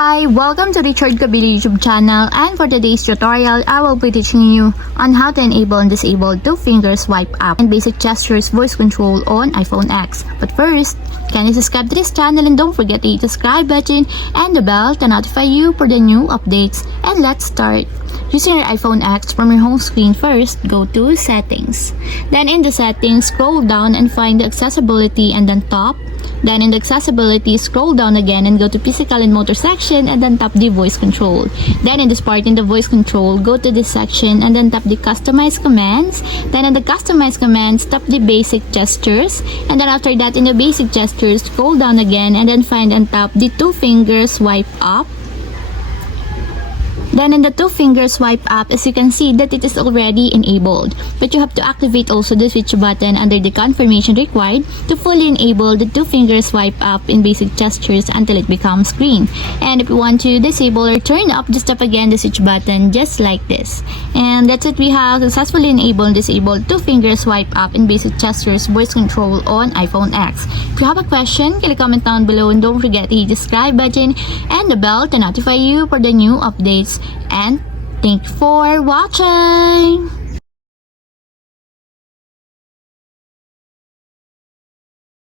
Hi, welcome to the Richard Kabili YouTube channel, and for today's tutorial, I will be teaching you on how to enable and disable two-finger swipe up and basic gestures voice control on iPhone X. But first, can you subscribe to this channel and don't forget to hit the subscribe button and the bell to notify you for the new updates. And let's start. Using your iPhone X, from your home screen, first go to Settings. Then in the Settings, scroll down and find the Accessibility and then Top. Then in the Accessibility, scroll down again and go to Physical and Motor section and then tap the Voice Control. Then in this part, in the Voice Control, go to this section and then tap the Customize Commands. Then in the Customize Commands, tap the Basic Gestures. And then after that, in the Basic Gestures, scroll down again and then find and tap the two-finger swipe up. Then in the two-finger swipe up, as you can see that it is already enabled. But you have to activate also the switch button under the confirmation required to fully enable the two-finger swipe up in basic gestures until it becomes green. And if you want to disable or turn up, just tap again the switch button just like this. And that's it, we have successfully enabled and disabled two-finger swipe up in basic gestures voice control on iPhone X. If you have a question, can you comment down below and don't forget to hit the subscribe button and the bell to notify you for the new updates. And thank you for watching!